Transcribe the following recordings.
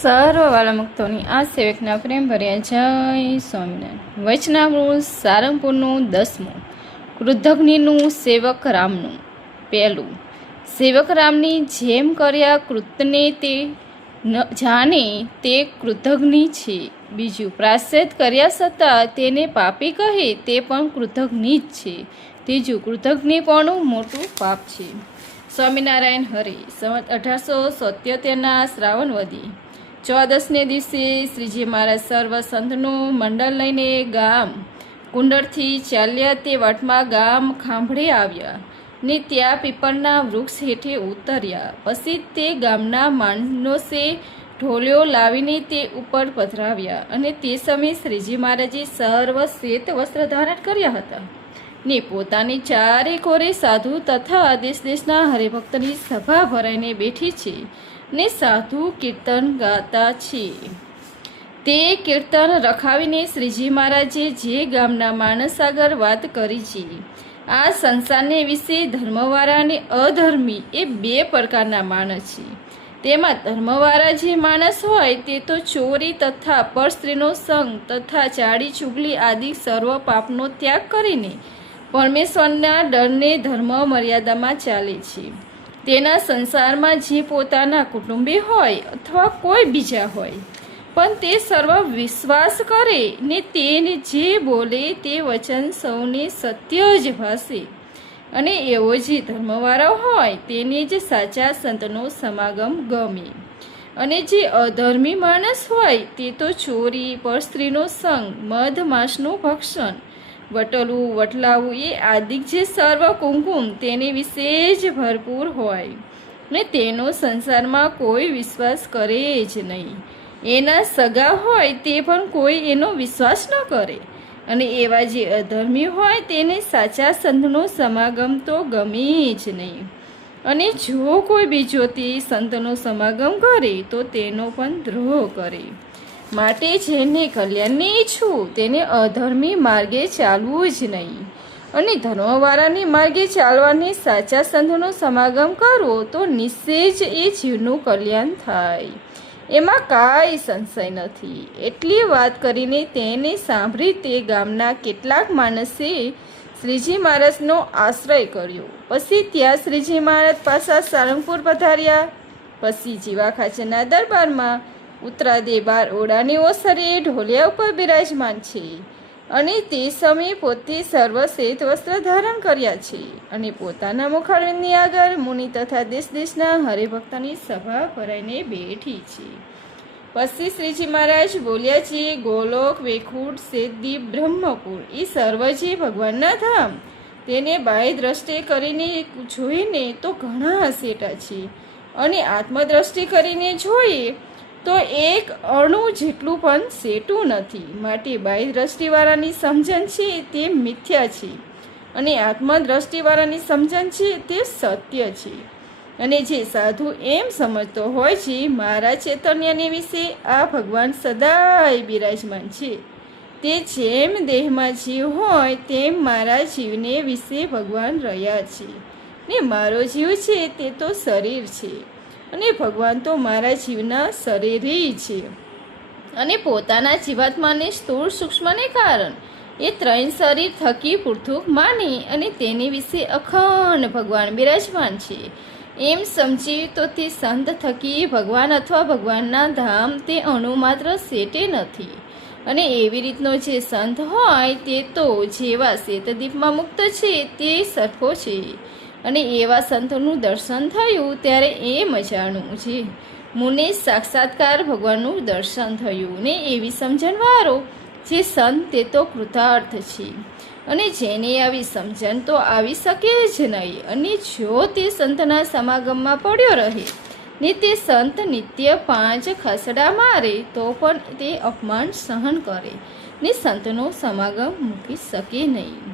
સર્વ વાલા મુક્તોની આ સેવકના પ્રેમ ભર્યા જય સ્વામિનારાયણ. વચનામૃત સારંગપુરનું 10મું. કૃતજ્ઞનું સેવક રામનું. પહેલું, સેવક રામની જેમ કર્યા કૃતને તે જાણે તે કૃતજ્ઞ છે. બીજું, પ્રાયશ્ચિત કર્યા છતાં તેને પાપી કહે તે પણ કૃતજ્ઞ જ છે. ત્રીજું, કૃતજ્ઞપણું મોટું પાપ છે. સ્વામિનારાયણ હરે. સંવત 1877 શ્રાવણ વદી 14ને દિવસે શ્રીજી મહારાજ સર્વ સંતનું મંડળ લઈને ગામ કુંડળથી ચાલ્યા. તે વાટમાં ગામ ખાંભળે આવ્યા ને ત્યાં પીપળના વૃક્ષ હેઠે ઉતર્યા. પછી તે ગામના માણસે ઢોલિયો લાવીને તે ઉપર પધરાવ્યા અને તે સમયે શ્રીજી મહારાજે સર્વ શ્વેત વસ્ત્ર ધારણ કર્યા હતા ને પોતાની ચારે કોરે સાધુ તથા દેશ દેશના હરિભક્તની સભા ભરાઈને બેઠી છે ને સાધુ કીર્તન ગાતા છે. તે કીર્તન રખાવીને શ્રીજી મહારાજે જે ગામના માણસ આગળ વાત કરી છે. આ સંસારને વિશે ધર્મવાળા અને અધર્મી એ બે પ્રકારના માણસ છે. તેમાં ધર્મવાળા જે માણસ હોય તે તો ચોરી તથા પરસ્ત્રીનો સંગ તથા ચાડી ચુગલી આદિ સર્વ પાપનો ત્યાગ કરીને પરમેશ્વરના ડરને ધર્મ મર્યાદામાં ચાલે છે. તેના સંસારમાં જે પોતાના કુટુંબી હોય અથવા કોઈ બીજા હોય પણ તે સર્વ વિશ્વાસ કરે ને તેને જે બોલે તે વચન સૌને સત્ય જ ભાષે અને એવો જે ધર્મવાળો હોય તેને જ સાચા સંતનો સમાગમ ગમે. અને જે અધર્મી માણસ હોય તે તો ચોરી પરસ્ત્રીનો સંગ મધ માંસનું ભક્ષણ વટલું વટલાવું એ આદિક જે સર્વ કુમકુમ તેને વિશે જ ભરપૂર હોય ને તેનો સંસારમાં કોઈ વિશ્વાસ કરે જ નહીં. એના સગા હોય તે પણ કોઈ એનો વિશ્વાસ ન કરે. અને એવા જે અધર્મી હોય તેને સાચા સંતનો સમાગમ તો ગમે જ નહીં. અને જો કોઈ બીજો તે સંતનો સમાગમ કરે તો તેનો પણ દ્રોહ કરે. માટે જેને કલ્યાણની ઈચ્છું તેને અધર્મી માર્ગે ચાલવું જ નહીં અને ધર્મવાળાની માર્ગે ચાલવાની સાચા સંતનો સમાગમ કરવો તો નિશ્ચય જ એ જીવનું કલ્યાણ થાય. એમાં કાંઈ સંશય નથી. એટલી વાત કરીને તેને સાંભળી તે ગામના કેટલાક માણસે શ્રીજી મહારાજનો આશ્રય કર્યો. પછી ત્યાં શ્રીજી મહારાજ પાછા સારંગપુર પધાર્યા. પછી જીવા ખાચરના દરબારમાં ઉત્તરાદે 12 ઓરડાની ઓસરે ઢોલિયા ઉપર બિરાજમાન છે અને તે સમયે પોતે સર્વ શ્વેત વસ્ત્ર ધારણ કર્યા છે અને પોતાના મુખારવિંદની આગળ મુનિ તથા દેશ દેશના હરિભક્તની સભા ભરાઈને બેઠી છે. પછી શ્રીજી મહારાજ બોલ્યા છે, ગોલોક વૈકુંઠ સેદદીપ બ્રહ્મપુર એ સર્વ જે ભગવાનના ધામ તેને બાહ્ય દ્રષ્ટિ કરીને જોઈને તો ઘણા સેટા છે અને આત્મદ્રષ્ટિ કરીને જોઈએ તો એક અણુ જેટલું પણ સેટું નથી. માટે બાહ્ય દ્રષ્ટિવાળાની સમજણ છે તે મિથ્યા છે અને આત્મદ્રષ્ટિવાળાની સમજણ છે તે સત્ય છે. અને જે સાધુ એમ સમજતો હોય છે મારા ચૈતન્યને વિશે આ ભગવાન સદાય બિરાજમાન છે, તે જેમ દેહમાં જીવ હોય તેમ મારા જીવને વિશે ભગવાન રહ્યા છે ને મારો જીવ છે તે તો શરીર છે અને ભગવાન તો મારા જીવના શરીરી છે. અને પોતાના જીવાત્માને સ્થૂળ સૂક્ષ્મને કારણ એ 3 શરીર થકી પૃથુક માની અને તેની વિશે અખંડ ભગવાન બિરાજમાન છે એમ સમજી તો તે સંત થકી ભગવાન અથવા ભગવાનના ધામ તે અણુ માત્ર સેટે નથી. અને એવી રીતનો જે સંત હોય તે તો જેવા શેતદીપમાં મુક્ત છે તે સરખો છે. અને એવા સંતોનું દર્શન થયું ત્યારે એમ જાણવું છે મુને સાક્ષાત્કાર ભગવાનનું દર્શન થયું ને એવી સમજણવાળો જે સંત તે તો કૃતાર્થ છે. અને જેને આવી સમજણ તો આવી શકે જ નહીં. અને જો તે સંતના સમાગમમાં પડ્યો રહે ને તે સંત નિત્ય 5 ખસડા મારે તો પણ તે અપમાન સહન કરે ને સંતનો સમાગમ મૂકી શકે નહીં.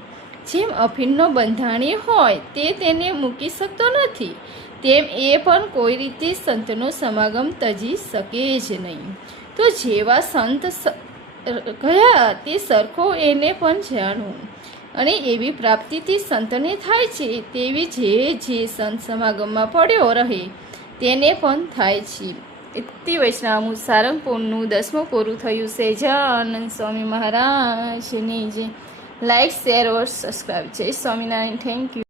જેમ અફીણનો બંધાણી હોય તે તેને મૂકી શકતો નથી તેમ એ પણ કોઈ રીતે સંતનો સમાગમ તજી શકે જ નહીં. તો જેવા સંત ગયા તે સરખો એને પણ જાણવું અને એવી પ્રાપ્તિથી સંતને થાય છે તેવી જે સંત સમાગમમાં પડ્યો રહે તેને પણ થાય છે. ઇતિ વૈષ્ણવ સારંગપુરનું 10મું પૂરું થયું છે. જય આનંદ સ્વામી મહારાજની જે લાઈક શેર ઓર સબસ્ક્રાઈબ. જય સ્વામિનારાયણ. Thank you.